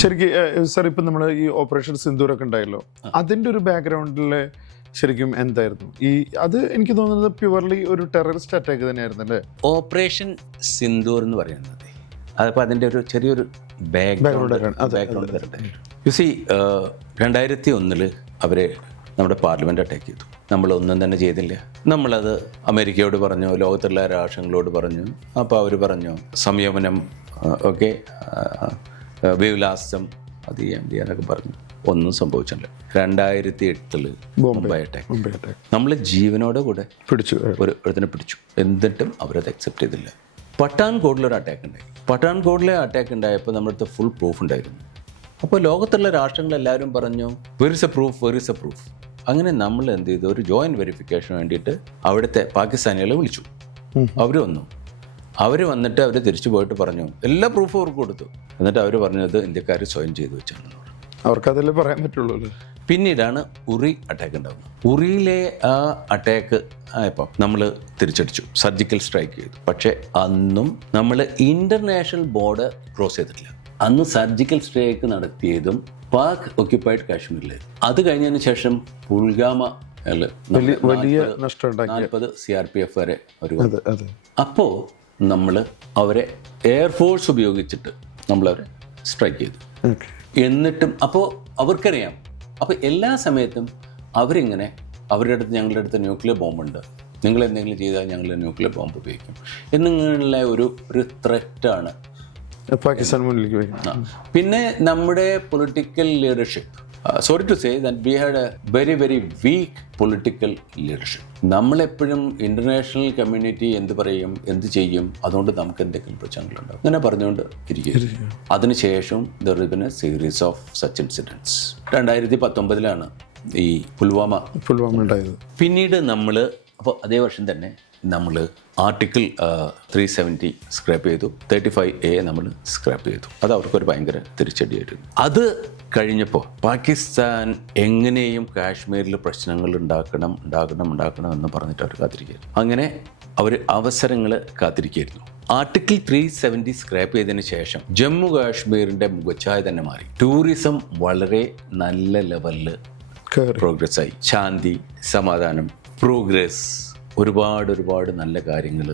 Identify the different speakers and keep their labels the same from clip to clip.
Speaker 1: ശരിക്കും സർ ഇപ്പം നമ്മൾ ഈ ഓപ്പറേഷൻ സിന്ദൂരൊക്കെ ഉണ്ടായല്ലോ അതിൻ്റെ ഒരു ബാക്ക്ഗ്രൗണ്ടിൽ ശരിക്കും എന്തായിരുന്നു ഈ അത് എനിക്ക് തോന്നുന്നത് പ്യുവർലി ഒരു ടെററിസ്റ്റ് അറ്റാക്ക് തന്നെയായിരുന്നു അല്ലേ
Speaker 2: ഓപ്പറേഷൻ സിന്ദൂർ എന്ന് പറയുന്നത് അതിപ്പോൾ അതിൻ്റെ ഒരു ചെറിയൊരു ബാക്ക്ഗ്രൗണ്ട് യു സി രണ്ടായിരത്തി ഒന്നിൽ അവരെ നമ്മുടെ പാർലമെൻറ്റ് അറ്റാക്ക് ചെയ്തു നമ്മളൊന്നും തന്നെ ചെയ്തില്ല നമ്മളത് അമേരിക്കയോട് പറഞ്ഞു ലോകത്തുള്ള രാഷ്ട്രങ്ങളോട് പറഞ്ഞു അപ്പോൾ അവർ പറഞ്ഞു സംയമനം ഒക്കെ വേവ്ലാസ്റ്റം അത് ചെയ്യാൻ ചെയ്യാനൊക്കെ പറഞ്ഞു ഒന്നും സംഭവിച്ചില്ല രണ്ടായിരത്തി എട്ടില് ബോംബെ അറ്റാക്ക് നമ്മൾ ജീവനോടെ കൂടെ
Speaker 1: പിടിച്ചു
Speaker 2: ഒരു ഒരുത്തിനെ പിടിച്ചു എന്നിട്ടും അവരത് അക്സെപ്റ്റ് ചെയ്തില്ല പട്ടാൻകോട്ടിലൊരു അറ്റാക്ക് ഉണ്ടായി പട്ടാൻകോട്ടിലെ അറ്റാക്ക് ഉണ്ടായപ്പോൾ നമ്മുടെ ഫുൾ പ്രൂഫ് ഉണ്ടായിരുന്നു അപ്പോൾ ലോകത്തുള്ള രാഷ്ട്രങ്ങളെല്ലാവരും പറഞ്ഞു where is a proof where is a proof അങ്ങനെ നമ്മൾ എന്ത് ചെയ്തു ഒരു ജോയിന്റ് വെരിഫിക്കേഷന് വേണ്ടിയിട്ട് അവിടുത്തെ പാകിസ്ഥാനികളെ വിളിച്ചു അവർ വന്നു അവർ വന്നിട്ട് അവർ തിരിച്ചു പോയിട്ട് പറഞ്ഞു എല്ലാ പ്രൂഫും അവർക്ക് കൊടുത്തു എന്നിട്ട് അവർ പറഞ്ഞത് ഇന്ത്യക്കാർ സ്വയം ചെയ്തു വെച്ചാണെന്ന്
Speaker 1: അവർക്കതല്ലേ പറയാൻ പറ്റുള്ളൂ
Speaker 2: പിന്നീടാണ് ഉറി അറ്റാക്ക് ഉണ്ടാവുന്നത് ഉറിയിലെ ആ അറ്റാക്ക് ആയപ്പോൾ നമ്മൾ തിരിച്ചടിച്ചു സർജിക്കൽ സ്ട്രൈക്ക് ചെയ്തു പക്ഷേ അന്നും നമ്മൾ ഇൻ്റർനാഷണൽ ബോർഡർ ക്രോസ് ചെയ്തിട്ടില്ല അന്ന് സർജിക്കൽ സ്ട്രൈക്ക് നടത്തിയതും പാക് ഒക്യുപ്പൈഡ് കാശ്മീരിലായിരുന്നു അത് കഴിഞ്ഞതിന് ശേഷം പുൽഗാമ
Speaker 1: വലിയ നഷ്ടം
Speaker 2: നാൽപ്പത് സി ആർ പി എഫ് വരെ അപ്പോ നമ്മൾ അവരെ എയർഫോഴ്സ് ഉപയോഗിച്ചിട്ട് നമ്മളവരെ സ്ട്രൈക്ക് ചെയ്തു എന്നിട്ടും അപ്പോൾ അവർക്കറിയാം അപ്പോൾ എല്ലാ സമയത്തും അവരിങ്ങനെ അവരുടെ അടുത്ത് ഞങ്ങളുടെ അടുത്ത് ന്യൂക്ലിയർ ബോംബുണ്ട് നിങ്ങൾ എന്തെങ്കിലും ചെയ്താൽ ഞങ്ങൾ ന്യൂക്ലിയർ ബോംബ് ഉപയോഗിക്കും എന്നിങ്ങനെയുള്ള ഒരു ഒരു ത്രെറ്റാണ്
Speaker 1: പാകിസ്ഥാൻ മുന്നിലേക്ക്
Speaker 2: പിന്നെ നമ്മുടെ political leadership sorry to say that we had a very very weak political leadership നമ്മളെപ്പോഴും ഇന്റർനാഷണൽ കമ്മ്യൂണിറ്റി എന്ത് പറയും എന്ത് ചെയ്യും അതുകൊണ്ട് നമുക്ക് എന്തെങ്കിലും പ്രശ്നങ്ങളുണ്ടാവും അങ്ങനെ പറഞ്ഞുകൊണ്ട് ഇരിക്കും അതിനുശേഷം there is been a series of such incidents രണ്ടായിരത്തി പത്തൊമ്പതിലാണ് ഈ പുൽവാമ
Speaker 1: പുൽവാമ ഉണ്ടായത്
Speaker 2: പിന്നീട് നമ്മൾ അപ്പോൾ അതേ വർഷം തന്നെ നമ്മൾ ആർട്ടിക്കിൾ ത്രീ സെവൻറ്റി സ്ക്രാപ്പ് ചെയ്തു തേർട്ടി ഫൈവ് എ നമ്മൾ സ്ക്രാപ്പ് ചെയ്തു അത് അവർക്കൊരു ഭയങ്കര തിരിച്ചടിയായിട്ടുണ്ട് അത് കഴിഞ്ഞപ്പോൾ പാകിസ്ഥാൻ എങ്ങനെയും കാശ്മീരിൽ പ്രശ്നങ്ങൾ ഉണ്ടാക്കണം ഉണ്ടാക്കണം ഉണ്ടാക്കണം എന്ന് പറഞ്ഞിട്ട് അവർ കാത്തിരിക്കുകയായിരുന്നു അങ്ങനെ അവർ അവസരങ്ങൾ കാത്തിരിക്കുകയായിരുന്നു ആർട്ടിക്കിൾ ത്രീ സെവൻറ്റി സ്ക്രാപ്പ് ചെയ്തതിന് ശേഷം ജമ്മു കാശ്മീരിൻ്റെ മുഖച്ഛായ തന്നെ മാറി ടൂറിസം വളരെ നല്ല ലെവലിൽ പ്രോഗ്രസ് ആയി ശാന്തി സമാധാനം പ്രോഗ്രസ് ഒരുപാട് ഒരുപാട് നല്ല കാര്യങ്ങൾ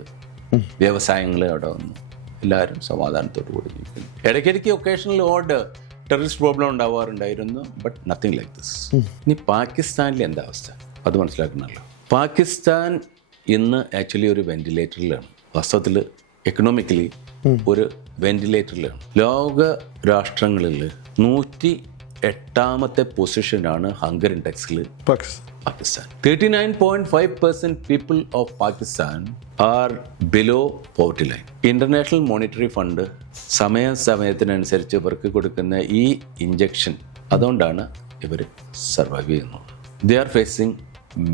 Speaker 2: വ്യവസായങ്ങൾ അവിടെ വന്നു എല്ലാവരും സമാധാനത്തോടു കൂടി ഇടയ്ക്കിടയ്ക്ക് ഒക്കേഷണൽ ഓർഡർ ടെററിസ്റ്റ് പ്രോബ്ലം ഉണ്ടാവാറുണ്ടായിരുന്നു ബട്ട് നത്തിങ് ലൈക്ക് ദിസ് ഇനി പാകിസ്ഥാനിലെ എന്താ അവസ്ഥ അത് മനസ്സിലാക്കണമല്ലോ പാകിസ്ഥാൻ ഇന്ന് ആക്ച്വലി ഒരു വെന്റിലേറ്ററിലാണ് വാസ്തവത്തിൽ എക്കണോമിക്കലി ഒരു വെന്റിലേറ്ററിലാണ് ലോക രാഷ്ട്രങ്ങളിൽ നൂറ്റി എട്ടാമത്തെ പൊസിഷനാണ് hunger ഇൻഡെക്സിൽ
Speaker 1: Pakistan
Speaker 2: Pakistan. 39.5% people of Pakistan are below poverty line. International monetary fund സമയ സമയത്തിനനുസരിച്ച് ഇവർക്ക് കൊടുക്കുന്ന ഈ ഇഞ്ചക്ഷൻ അതുകൊണ്ടാണ് ഇവർ സർവൈവ് ചെയ്യുന്നത് they are facing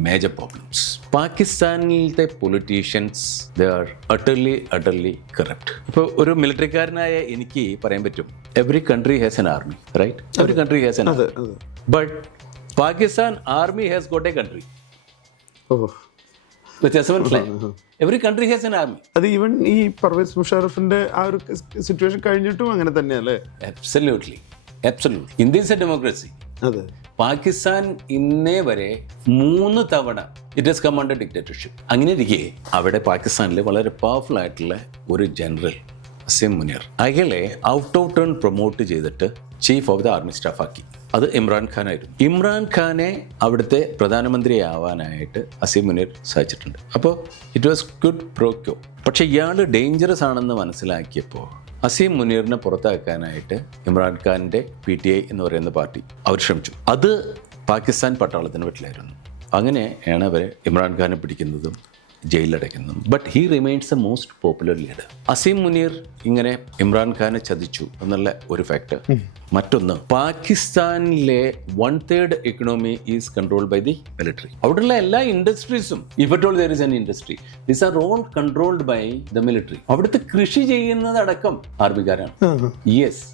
Speaker 2: major problems പാകിസ്ഥാനിലത്തെ politicians they are utterly utterly corrupt ഇപ്പോൾ ഒരു മിലിറ്ററിക്കാരനായ എനിക്ക് പറയാൻ പറ്റും every country has an army right every country has an but Pakistan army has got a country.
Speaker 1: Oh.
Speaker 2: Which has every country has an army
Speaker 1: അത് even ഈ പർവേസ് മുഷാറഫിന്റെ ആ ഒരു സിറ്റുവേഷൻ കഴിഞ്ഞിട്ടും അങ്ങനെ തന്നെയല്ലേ
Speaker 2: absolutely absolutely India is a democracy
Speaker 1: അതെ
Speaker 2: പാകിസ്ഥാൻ ഇന്നേ വരെ മൂന്ന് തവണ it has come under dictatorship അങ്ങനെ ഇരിക്കെ അവിടെ പാകിസ്ഥാനിൽ വളരെ പവർഫുൾ ആയിട്ടുള്ള ഒരു ജനറൽ അസീം മുനിയർ അയാളെ ഔട്ട് ഓഫ് ടേൺ പ്രൊമോട്ട് ചെയ്തിട്ട് chief of the army staff ആക്കി അത് ഇമ്രാൻഖാനായിരുന്നു ഇമ്രാൻഖാനെ അവിടുത്തെ പ്രധാനമന്ത്രിയാവാനായിട്ട് അസീം മുനീർ സാധിച്ചിട്ടുണ്ട് അപ്പോൾ ഇറ്റ് വാസ് ഗുഡ് പ്രോക്യോ പക്ഷേ ഇയാൾ ഡേഞ്ചറസ് ആണെന്ന് മനസ്സിലാക്കിയപ്പോൾ അസീം മുനീറിനെ പുറത്താക്കാനായിട്ട് ഇമ്രാൻഖാൻ്റെ പി ടി ഐ എന്ന് പറയുന്ന പാർട്ടി അവർ ശ്രമിച്ചു അത് പാകിസ്ഥാൻ പട്ടാളത്തിന് പറ്റില്ലായിരുന്നു അങ്ങനെയാണ് അവർ ഇമ്രാൻഖാനെ പിടിക്കുന്നതും ജയിലിലടയ്ക്കുന്നു but he remains a most popular leader Asim Munir ഇങ്ങനെ ഇമ്രാൻഖാനെ ചതിച്ചു എന്നുള്ള ഒരു ഫാക്ട് മറ്റൊന്ന് പാകിസ്ഥാനിലെ one third economy is controlled by the military അവിടെയുള്ള എല്ലാ ഇൻഡസ്ട്രീസും ഈ petrol there is an industry these are all controlled by the military അവിടുത്തെ കൃഷി ചെയ്യുന്നത് അടക്കം ആർമിക്കാരാണ് yes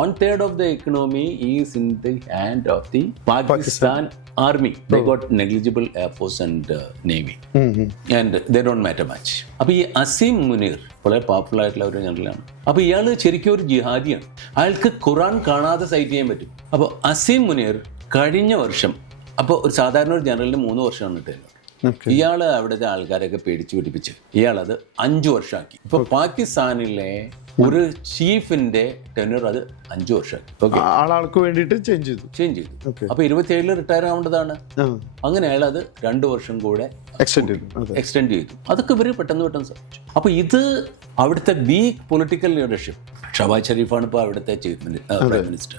Speaker 2: one third of the economy is in the hand of the Pakistan, Pakistan. army. They oh. got negligible air force and uh, navy, mm-hmm. and they don't matter much. അപ്പോൾ ഈ അസീം മുനീർ വളരെ powerful ആയിട്ടുള്ള ഒരു ജനറലാണ് അപ്പോൾ ഇയാൾ ശരിക്കും ഒരു ജിഹാദിയാണ് അയാൾക്ക് ഖുറാൻ കാണാതെ സൈറ്റ് ചെയ്യാൻ പറ്റും അപ്പോൾ അസീം മുനീർ കഴിഞ്ഞ വർഷം അപ്പോൾ ഒരു സാധാരണ ഒരു ജനറലിന് മൂന്ന് വർഷമാണ് കിട്ടുന്നത് ഇയാൾ അവിടുത്തെ ആൾക്കാരൊക്കെ പേടിച്ചു പിടിപ്പിച്ച് ഇയാളത് അഞ്ചു വർഷമാക്കി ഇപ്പൊ പാകിസ്ഥാനിലെ ഒരു ചീഫിന്റെ ടെന്യൂർ അത് അഞ്ചു വർഷമാക്കി
Speaker 1: ആൾക്ക് വേണ്ടിട്ട് ചേഞ്ച് ചെയ്തു
Speaker 2: ചേഞ്ച് ചെയ്തു അപ്പൊ ഇരുപത്തിയേഴില് റിട്ടയർ ആവേണ്ടതാണ് അങ്ങനെ അയാൾ അത് രണ്ടു വർഷം കൂടെ
Speaker 1: എക്സ്റ്റെൻഡ് ചെയ്തു
Speaker 2: ചെയ്തു അതൊക്കെ ഇവര് പെട്ടെന്ന് പെട്ടെന്ന് സാധിച്ചു അപ്പൊ ഇത് അവിടുത്തെ വീക്ക് പൊളിറ്റിക്കൽ ലീഡർഷിപ്പ് ഷബാസ് ഷെരീഫാണ് ഇപ്പൊ അവിടുത്തെ ചീഫ് മിനിസ്റ്റർ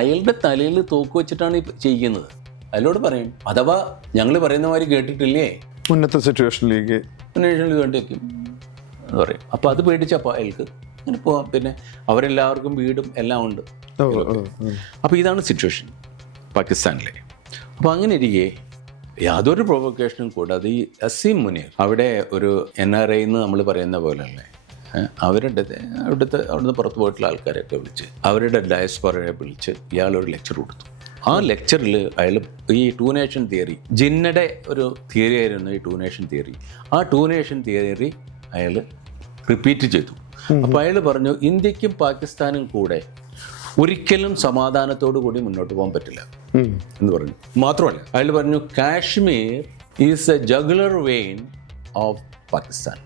Speaker 2: അയാളുടെ തലയിൽ തോക്ക് വെച്ചിട്ടാണ് ചെയ്യുന്നത് അതിലോട് പറയും അഥവാ ഞങ്ങൾ പറയുന്ന മാതിരി കേട്ടിട്ടില്ലേ
Speaker 1: മുന്നത്തെ സിറ്റുവേഷനിലേക്ക്
Speaker 2: അന്വേഷണത്തിൽ വേണ്ടി വയ്ക്കും എന്ന് പറയും അപ്പോൾ അത് പേടിച്ചപ്പോൾ അയാൾക്ക് അങ്ങനെ പോവാം പിന്നെ അവരെല്ലാവർക്കും വീടും എല്ലാം ഉണ്ട് അപ്പോൾ ഇതാണ് സിറ്റുവേഷൻ പാകിസ്ഥാനിലെ അപ്പോൾ അങ്ങനെ ഇരിക്കെ യാതൊരു പ്രൊവക്കേഷനും കൂടാതെ ഈ അസീം മുനീർ അവിടെ ഒരു എൻ ആർ ഐ എന്ന് നമ്മൾ പറയുന്ന പോലെയല്ലേ അവരുടെ അവിടുത്തെ അവിടുന്ന് പുറത്ത് പോയിട്ടുള്ള ആൾക്കാരെയൊക്കെ വിളിച്ച് അവരുടെ ഡയസ്പോറയെ വിളിച്ച് ഇയാളൊരു ലെക്ചർ കൊടുത്തു ആ ലെക്ചറിൽ അയാൾ ഈ ടു നേഷൻ തിയറി ജിന്നടെ ഒരു തിയറി ആയിരുന്നു ഈ ടു നേഷൻ തിയറി ആ ടു നേഷൻ തിയറി അയാൾ റിപ്പീറ്റ് ചെയ്തു അപ്പോൾ അയാൾ പറഞ്ഞു ഇന്ത്യക്കും പാകിസ്ഥാനും കൂടെ ഒരിക്കലും സമാധാനത്തോടു കൂടി മുന്നോട്ട് പോകാൻ പറ്റില്ല എന്ന് പറഞ്ഞു മാത്രമല്ല അയാൾ പറഞ്ഞു Kashmir is a jugular vein of Pakistan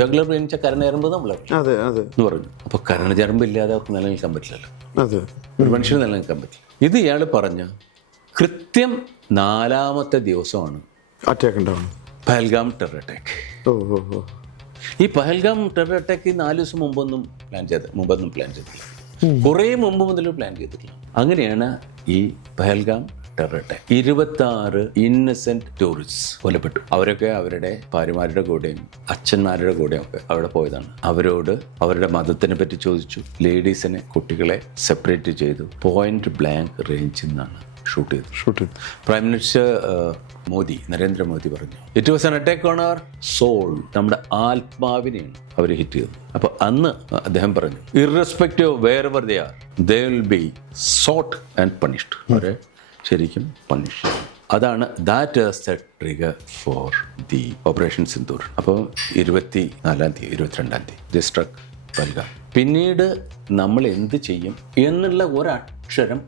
Speaker 2: vein പ്രേമിച്ച കരണചരമ്പ് നമ്മൾ എന്ന് പറഞ്ഞു അപ്പോൾ കരണചരമ്പ് ഇല്ലാതെ അവർക്ക് നിലനിൽക്കാൻ പറ്റില്ലല്ലോ ഒരു മനുഷ്യന് നിലനിൽക്കാൻ പറ്റില്ല ഇത് ഇയാൾ പറഞ്ഞ കൃത്യം നാലാമത്തെ ദിവസമാണ്
Speaker 1: അറ്റാക്ക്
Speaker 2: പഹൽഗാം ടെറർ അറ്റാക്ക് ഈ പഹൽഗാം ടെറർ അറ്റാക്ക് നാല് ദിവസം മുമ്പൊന്നും പ്ലാൻ ചെയ്ത മുമ്പൊന്നും പ്ലാൻ ചെയ്തില്ല കുറേ മുമ്പ് മുതൽ പ്ലാൻ ചെയ്തിട്ടില്ല അങ്ങനെയാണ് ഈ പഹൽഗാം ടെററിടെ ഇരുപത്തി ആറ് ഇന്നസെന്റ് ടൂറിസ്റ്റ് കൊല്ലപ്പെട്ടു അവരൊക്കെ അവരുടെ ഭാര്യമാരുടെ കൂടെയും അച്ഛന്മാരുടെ കൂടെയും ഒക്കെ അവിടെ പോയതാണ് അവരോട് അവരുടെ മതത്തിനെ പറ്റി ചോദിച്ചു ലേഡീസിനെ കുട്ടികളെ സെപ്പറേറ്റ് ചെയ്തു പോയിന്റ് ബ്ലാങ്ക് റേഞ്ചിൽ നിന്നാണ് ഷൂട്ട് ചെയ്തു
Speaker 1: ഷൂട്ട് ചെയ്തു
Speaker 2: പ്രൈം മിനിസ്റ്റർ മോദി നരേന്ദ്രമോദി പറഞ്ഞു it was an attack on our soul നമ്മുടെ ആത്മാവിനെയാണ് അവർ ഹിറ്റ് ചെയ്തത് അപ്പൊ അന്ന് അദ്ദേഹം പറഞ്ഞു irrespective wherever they are they will be sought and punished അവരെ ശരിക്കും പണിഷ് അതാണ് that is the trigger for the operation Sindoor അപ്പോൾ ഇരുപത്തി നാലാം തീയതി ഇരുപത്തിരണ്ടാം തീയതി ദി സ്ട്രക്ക് പൽക പിന്നീട് നമ്മൾ എന്ത് ചെയ്യും എന്നുള്ള ഒരക്ഷരം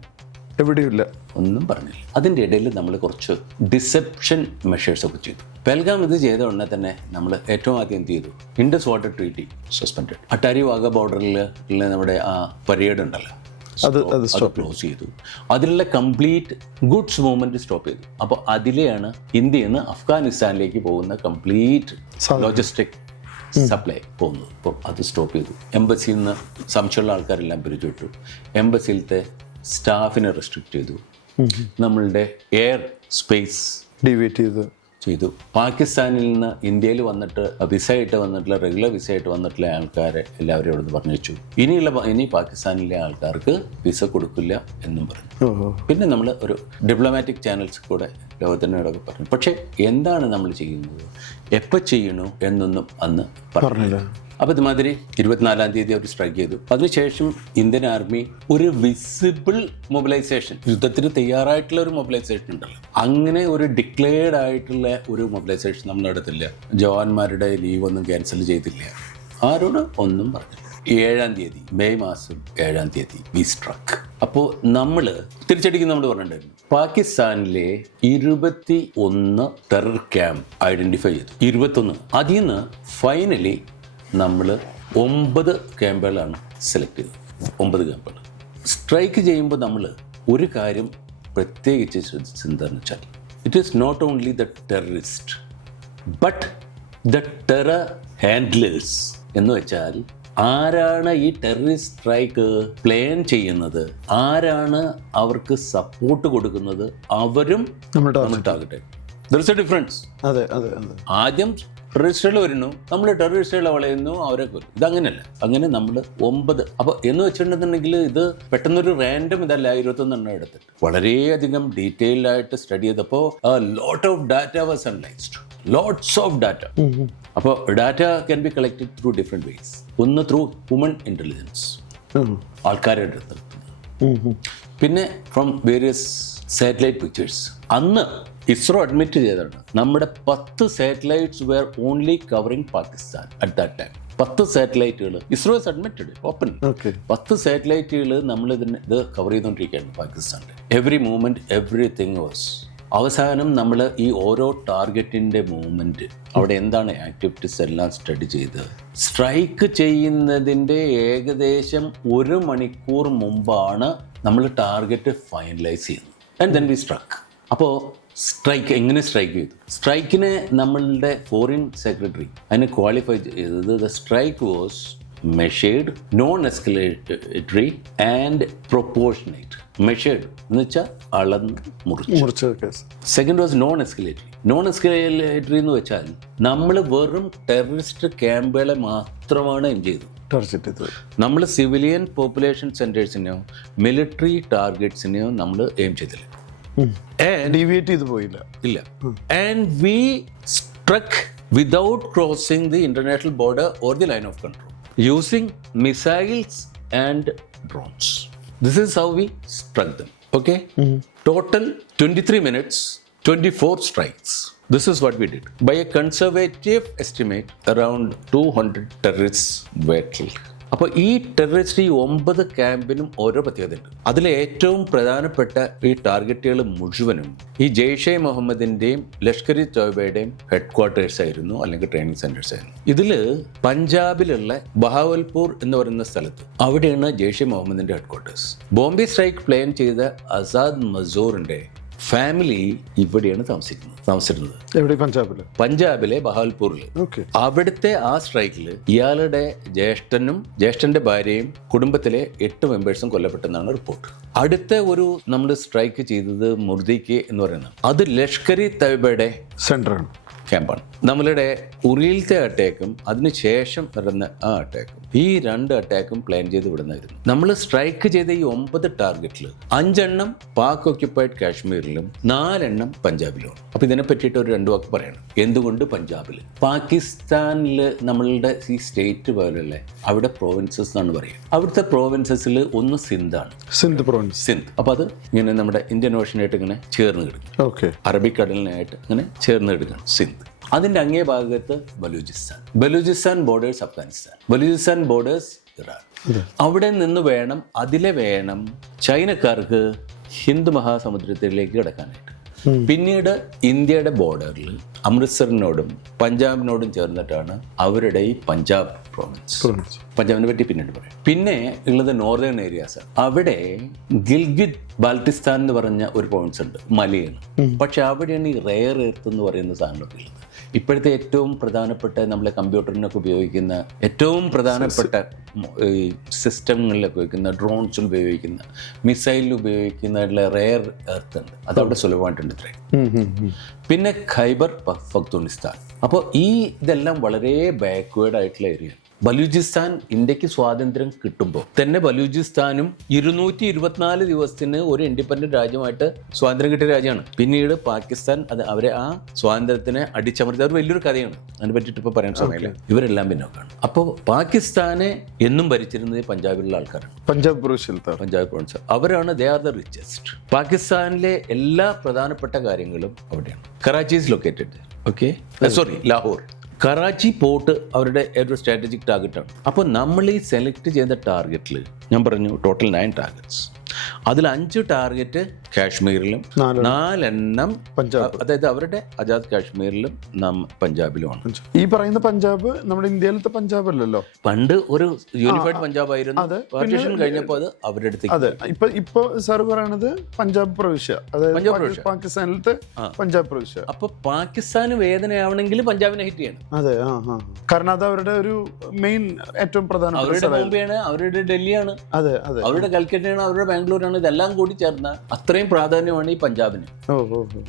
Speaker 1: എവിടെയില്ല
Speaker 2: ഒന്നും പറഞ്ഞില്ല അതിൻ്റെ ഇടയിൽ നമ്മൾ കുറച്ച് ഡിസെപ്ഷൻ മെഷേഴ്സ് ഒക്കെ ചെയ്തു പെൽഗാം ഇത് ചെയ്ത ഉടനെ തന്നെ നമ്മൾ ഏറ്റവും ആദ്യം എന്ത് ചെയ്തു Indus water treaty suspend Attari Wagah ബോർഡറിൽ നമ്മുടെ ആ പരേഡ് ഉണ്ടല്ലോ
Speaker 1: അത്
Speaker 2: ക്ലോസ് ചെയ്തു അതിലുള്ള കംപ്ലീറ്റ് ഗുഡ്സ് മൂവ്മെന്റ് സ്റ്റോപ്പ് ചെയ്തു അപ്പോൾ അതിലെയാണ് ഇന്ത്യയിൽ നിന്ന് അഫ്ഗാനിസ്ഥാനിലേക്ക് പോകുന്ന കംപ്ലീറ്റ് ലോജിസ്റ്റിക് സപ്ലൈ പോകുന്നത് അപ്പോൾ അത് സ്റ്റോപ്പ് ചെയ്തു എംബസിയിൽ നിന്ന് സംശയമുള്ള ആൾക്കാരെല്ലാം പിരിച്ചുവിട്ടു എംബസിയിലത്തെ സ്റ്റാഫിനെ റെസ്ട്രിക്റ്റ് ചെയ്തു നമ്മളുടെ എയർ സ്പേസ്
Speaker 1: ഡിവേറ്റ് ചെയ്തു
Speaker 2: ചെയ്തു പാകിസ്ഥാനിൽ നിന്ന് ഇന്ത്യയിൽ വന്നിട്ട് ആയിട്ട് വന്നിട്ടുള്ള റെഗുലർ ആയിട്ട് വന്നിട്ടുള്ള ആൾക്കാരെ എല്ലാവരും ഇവിടെ പറഞ്ഞു ഇനിയുള്ള ഇനി പാകിസ്ഥാനിലെ ആൾക്കാർക്ക് വിസ കൊടുക്കില്ല എന്നും പറഞ്ഞു പിന്നെ നമ്മൾ ഒരു ഡിപ്ലോമാറ്റിക് ചാനൽസ് കൂടെ ലോകത്തിനോടൊക്കെ പറഞ്ഞു പക്ഷേ എന്താണ് നമ്മൾ ചെയ്യുന്നത് എപ്പോൾ ചെയ്യണു എന്നൊന്നും അന്ന്
Speaker 1: പറഞ്ഞില്ല
Speaker 2: അപ്പോൾ ഇതുമാതിരി ഇരുപത്തിനാലാം തീയതി അവർ സ്ട്രൈക്ക് ചെയ്തു അതിനുശേഷം ഇന്ത്യൻ ആർമി ഒരു വിസിബിൾ മൊബിലൈസേഷൻ യുദ്ധത്തിന് തയ്യാറായിട്ടുള്ള ഒരു മൊബിലൈസേഷൻ ഉണ്ടല്ലോ അങ്ങനെ ഒരു ഡിക്ലെയർഡ് ആയിട്ടുള്ള ഒരു മൊബിലൈസേഷൻ നമ്മൾ നടത്തില്ല ജവാന്മാരുടെ ലീവ് ഒന്നും ക്യാൻസൽ ചെയ്തില്ല ആരോട് ഒന്നും പറഞ്ഞില്ല ഏഴാം തീയതി മെയ് മാസം ഏഴാം തീയതി വി സ്ട്രക്ക് അപ്പോൾ നമ്മൾ തിരിച്ചടിക്കും നമ്മൾ പറഞ്ഞിട്ടുണ്ടായിരുന്നു പാകിസ്ഥാനിലെ ഇരുപത്തി ഒന്ന് ടെറർ ക്യാമ്പ് ഐഡന്റിഫൈ ചെയ്തു ഇരുപത്തൊന്ന് അതിൽ നിന്ന് ഫൈനലി നമ്മൾ ഒമ്പത് ക്യാമ്പുകളാണ് സെലക്ട് ചെയ്തത് ഒമ്പത് ക്യാമ്പുകൾ സ്ട്രൈക്ക് ചെയ്യുമ്പോൾ നമ്മൾ ഒരു കാര്യം പ്രത്യേകിച്ച് എന്താണെന്ന് വെച്ചാൽ it is not only the terrorist but the terror handlers എന്ന് വെച്ചാൽ ആരാണ് ഈ ടെററിസ്റ്റ് സ്ട്രൈക്ക് പ്ലാൻ ചെയ്യുന്നത് ആരാണ് അവർക്ക് സപ്പോർട്ട് കൊടുക്കുന്നത് അവരും
Speaker 1: നമ്മുടെ
Speaker 2: target there is a difference
Speaker 1: അതെ അതെ
Speaker 2: ആദ്യം ടെററിസ്റ്റുകൾ വരുന്നു നമ്മൾ ടെററിസ്റ്റുകളെ വളയുന്നു അവരെ കൊല്ലും ഇതങ്ങനെയല്ല അങ്ങനെ നമ്മൾ ഒമ്പത് അപ്പോൾ എന്ന് വെച്ചിട്ടുണ്ടെന്നുണ്ടെങ്കിൽ ഇത് പെട്ടെന്നൊരു റാൻഡം ഇതല്ല ഇരുപത്തൊന്നെണ്ണം എടുത്തിട്ട് വളരെയധികം ഡീറ്റെയിൽഡ് ആയിട്ട് സ്റ്റഡി ചെയ്തപ്പോൾ lot of data was analysed lots of data അപ്പോൾ data can be collected through different ways ഒന്ന് ത്രൂ ഹ്യൂമൻ ഇൻ്റലിജൻസ് ആൾക്കാരുടെ അടുത്ത് പിന്നെ ഫ്രം വേരിയസ് സാറ്റലൈറ്റ് പിക്ചേഴ്സ് അന്ന് ഇസ്രോ അഡ്മിറ്റ് ചെയ്തിട്ടുണ്ട് നമ്മുടെ പത്ത് satellites were only covering Pakistan at that time പത്ത് സാറ്റലൈറ്റുകൾ ഇസ്രോ ഇസ് അഡ്മിറ്റഡ് ഓപ്പൺ പത്ത് സാറ്റലൈറ്റുകൾ നമ്മൾ ഇതിന് ഇത് കവർ ചെയ്തുകൊണ്ടിരിക്കുകയാണ് പാകിസ്ഥാനിൽ എവറി മൂവ്മെന്റ് എവറിതിങ് വാസ് അവസാനം നമ്മൾ ഈ ഓരോ ടാർഗറ്റിൻ്റെ മൂവ്മെൻറ്റ് അവിടെ എന്താണ് ആക്ടിവിറ്റീസ് എല്ലാം സ്റ്റഡി ചെയ്ത് സ്ട്രൈക്ക് ചെയ്യുന്നതിൻ്റെ ഏകദേശം ഒരു മണിക്കൂർ മുമ്പാണ് നമ്മൾ ടാർഗറ്റ് ഫൈനലൈസ് ചെയ്യുന്നത് ആൻഡ് ദെൻ വി സ്ട്രക്ക് അപ്പോൾ സ്ട്രൈക്ക് എങ്ങനെ സ്ട്രൈക്ക് ചെയ്തു സ്ട്രൈക്കിനെ നമ്മളുടെ ഫോറിൻ സെക്രട്ടറി അതിനെ ക്വാളിഫൈ ചെയ്തത് the strike was measured non escalatory and proportionate measured എന്ന് വെച്ചാൽ അളന്ന് മുറിച്ച് second was non escalatory non escalatory എന്ന് വെച്ചാൽ നമ്മൾ വെറും ടെററിസ്റ്റ് ക്യാമ്പുകളെ മാത്രമാണ് എം ചെയ്തത് നമ്മൾ സിവിലിയൻ പോപ്പുലേഷൻ സെൻറ്റേഴ്സിനെയോ മിലിറ്ററി ടാർഗറ്റ്സിനെയോ നമ്മൾ എയിം ചെയ്തില്ല And
Speaker 1: deviate ചെയ്തു പോയില്ല
Speaker 2: ഇല്ല. And we struck without crossing the international border or the line of control using missiles and drones. This is how we struck them. Okay? Total 23 minutes, 24 strikes. This is what we did. By a conservative estimate, around 200 terrorists were killed. അപ്പോൾ ഈ terrorist ഈ ഒമ്പത് ക്യാമ്പിനും ഓരോ പ്രത്യേകതയുണ്ട് അതിലെ ഏറ്റവും പ്രധാനപ്പെട്ട ഈ ടാർഗറ്റുകൾ മുഴുവനും ഈ ജെയ്ഷെ മുഹമ്മദിൻ്റെയും ലഷ്കർ ഇ തോബയുടെയും ഹെഡ് ക്വാർട്ടേഴ്സ് ആയിരുന്നു അല്ലെങ്കിൽ ട്രെയിനിങ് സെൻറ്റേഴ്സ് ആയിരുന്നു ഇതിൽ പഞ്ചാബിലുള്ള ബഹാവൽപൂർ എന്ന് പറയുന്ന സ്ഥലത്ത് അവിടെയാണ് ജെയ്ഷെ മുഹമ്മദിൻ്റെ headquarters Bombay strike plan ചെയ്ത അസാദ് മസൂറിൻ്റെ ഫാമിലി ഇവിടെയാണ് താമസിക്കുന്നത് താമസിച്ചിരുന്നത്
Speaker 1: എവിടെ പഞ്ചാബിൽ
Speaker 2: പഞ്ചാബിലെ ബഹാൽപൂരിൽ അവിടുത്തെ ആ സ്ട്രൈക്കിൽ ഇയാളുടെ ജ്യേഷ്ഠനും ജ്യേഷ്ഠന്റെ ഭാര്യയും കുടുംബത്തിലെ എട്ട് മെമ്പേഴ്സും കൊല്ലപ്പെട്ടെന്നാണ് റിപ്പോർട്ട് അടുത്ത ഒരു നമ്മൾ സ്ട്രൈക്ക് ചെയ്തത് മുർദിക്ക് എന്ന് പറയുന്നത് അത് ലഷ്കരി തൈബയുടെ
Speaker 1: സെന്ററാണ്
Speaker 2: ക്യാമ്പാണ് നമ്മളുടെ ഉറിയിലത്തെ അറ്റാക്കും അതിനുശേഷം വരുന്ന ആ അറ്റാക്കും ഈ രണ്ട് അറ്റാക്കും പ്ലാൻ ചെയ്ത് വിടുന്നതായിരുന്നു നമ്മൾ സ്ട്രൈക്ക് ചെയ്ത ഈ ഒമ്പത് ടാർഗറ്റിൽ അഞ്ചെണ്ണം പാക് ഓക്യുപ്പൈഡ് കാശ്മീരിലും നാലെണ്ണം പഞ്ചാബിലുമാണ് അപ്പൊ ഇതിനെ പറ്റിയിട്ട് ഒരു രണ്ടു വാക്ക് പറയണം എന്തുകൊണ്ട് പഞ്ചാബിൽ പാകിസ്ഥാനിൽ നമ്മളുടെ ഈ സ്റ്റേറ്റ് പോലെയുള്ള അവിടെ പ്രോവിൻസസ് എന്നാണ് പറയുക അവിടുത്തെ പ്രോവിൻസസിൽ ഒന്ന് സിന്ധാണ്
Speaker 1: സിന്ധ് പ്രോവിൻസ്
Speaker 2: സിന്ധ് അപ്പൊ അത് ഇങ്ങനെ നമ്മുടെ ഇന്ത്യൻ ഓഷനായിട്ട് ഇങ്ങനെ ചേർന്ന് കിടക്കും
Speaker 1: ഓക്കെ
Speaker 2: അറബിക്കടലിനായിട്ട് ഇങ്ങനെ ചേർന്ന് കിടക്കണം സിന്ധ് അതിൻ്റെ അങ്ങേ ഭാഗത്ത് Balochistan Balochistan borders Afghanistan Balochistan borders Iran അവിടെ നിന്ന് വേണം അതിലെ വേണം ചൈനക്കാർക്ക് ഹിന്ദു മഹാസമുദ്രത്തിലേക്ക് കിടക്കാനായിട്ട് പിന്നീട് ഇന്ത്യയുടെ ബോർഡറിൽ അമൃത്സറിനോടും പഞ്ചാബിനോടും ചേർന്നിട്ടാണ് അവരുടെ ഈ പഞ്ചാബ് പ്രോവിൻസ് പഞ്ചാബിനെ പറ്റി പിന്നീട് പറയാം പിന്നെ ഉള്ളത് നോർത്തേൺ ഏരിയാസ് അവിടെ ഗിൽഗിത് ബാൽട്ടിസ്ഥാൻ എന്ന് പറഞ്ഞ ഒരു പ്രോവിൻസ് ഉണ്ട് മലയാണ് പക്ഷെ അവിടെയാണ് ഈ റെയർ എർത്ത് എന്ന് പറയുന്ന സാധനമൊക്കെ ഉള്ളത് ഇപ്പോഴത്തെ ഏറ്റവും പ്രധാനപ്പെട്ട നമ്മൾ കമ്പ്യൂട്ടറിനൊക്കെ ഉപയോഗിക്കുന്ന ഏറ്റവും പ്രധാനപ്പെട്ട ഈ സിസ്റ്റങ്ങളിലൊക്കെ ഉപയോഗിക്കുന്ന ഡ്രോൺസ് ഉപയോഗിക്കുന്ന മിസൈലിൽ ഉപയോഗിക്കുന്ന റെയർ എർത്ത് ഉണ്ട് അതവിടെ സുലഭമായിട്ടുണ്ട് ഇത്രയും പിന്നെ ഖൈബർ പഫ്തുണിസ്ഥാൻ അപ്പോൾ ഈ ഇതെല്ലാം വളരെ ബാക്ക്വേർഡ് ആയിട്ടുള്ള ഏരിയ ബലൂചിസ്ഥാൻ ഇന്ത്യക്ക് സ്വാതന്ത്ര്യം കിട്ടുമ്പോൾ തന്നെ ബലൂചിസ്ഥാനും ഇരുന്നൂറ്റി ഇരുപത്തിനാല് ദിവസത്തിന് ഒരു ഇൻഡിപെൻഡന്റ് രാജ്യമായിട്ട് സ്വാതന്ത്ര്യം കിട്ടിയ രാജ്യമാണ് പിന്നീട് പാകിസ്ഥാൻ അത് അവരെ ആ സ്വാതന്ത്ര്യത്തിനെ അടിച്ചമർത്തി അവർ വലിയൊരു കഥയാണ് അതിനെ പറ്റിയിട്ട് ഇപ്പൊ പറയാൻ സമയമില്ല ഇവരെല്ലാം പിന്നോക്കാണ് അപ്പോൾ പാകിസ്ഥാനെ എന്നും ഭരിച്ചിരുന്നത് പഞ്ചാബിലുള്ള ആൾക്കാരാണ്
Speaker 1: പഞ്ചാബ് പ്രൊവിൻസിലത്തെ
Speaker 2: പഞ്ചാബ് പ്രൊവിൻസ് അവരാണ് ദേ ആർ ദ റിച്ചസ്റ്റ് പാകിസ്ഥാനിലെ എല്ലാ പ്രധാനപ്പെട്ട കാര്യങ്ങളും അവിടെയാണ് Karachi is located okay sorry Lahore Karachi port അവരുടെ ഒരു സ്ട്രാറ്റജിക് ടാർഗറ്റാണ് അപ്പോൾ നമ്മൾ ഈ സെലക്ട് ചെയ്ത ടാർഗറ്റിൽ ഞാൻ പറഞ്ഞു ടോട്ടൽ നയൻ ടാർഗറ്റ്സ് അതിൽ അഞ്ച് ടാർഗറ്റ് കാശ്മീരിലും
Speaker 1: നാലെണ്ണം പഞ്ചാബ്
Speaker 2: അതായത് അവരുടെ അജാദ് കാശ്മീരിലും പഞ്ചാബിലുമാണ്
Speaker 1: ഈ പറയുന്ന പഞ്ചാബ് നമ്മുടെ ഇന്ത്യയിലത്തെ പഞ്ചാബ് അല്ലല്ലോ
Speaker 2: പണ്ട് ഒരു യൂണിഫൈഡ് പഞ്ചാബ് ആയിരുന്നു പാർട്ടീഷൻ കഴിഞ്ഞപ്പോൾ അത് അവരുടെ അടുത്തേക്ക്
Speaker 1: അതെ ഇപ്പൊ ഇപ്പൊ സാർ പറയണത് പഞ്ചാബ് പ്രവിശ്യ അതായത് പാകിസ്ഥാനിലത്തെ പഞ്ചാബ് പ്രവിശ്യ
Speaker 2: അപ്പൊ പാകിസ്ഥാന് വേദനയാവണമെങ്കിൽ പഞ്ചാബിനെ ഹിറ്റ് ചെയ്യണം
Speaker 1: അതെ കാരണം അത് അവരുടെ ഒരു മെയിൻ ഏറ്റവും പ്രധാന
Speaker 2: അവരുടെ ബോംബെയാണ് അവരുടെ ഡൽഹിയാണ്
Speaker 1: അതെ അതെ
Speaker 2: അവരുടെ കൽക്കട്ടയാണ് അവരുടെ ബാംഗ്ലൂരാണ് ഇതെല്ലാം കൂടി ചേർന്ന അത്രയും പ്രാധാന്യമാണ് ഈ പഞ്ചാബിന്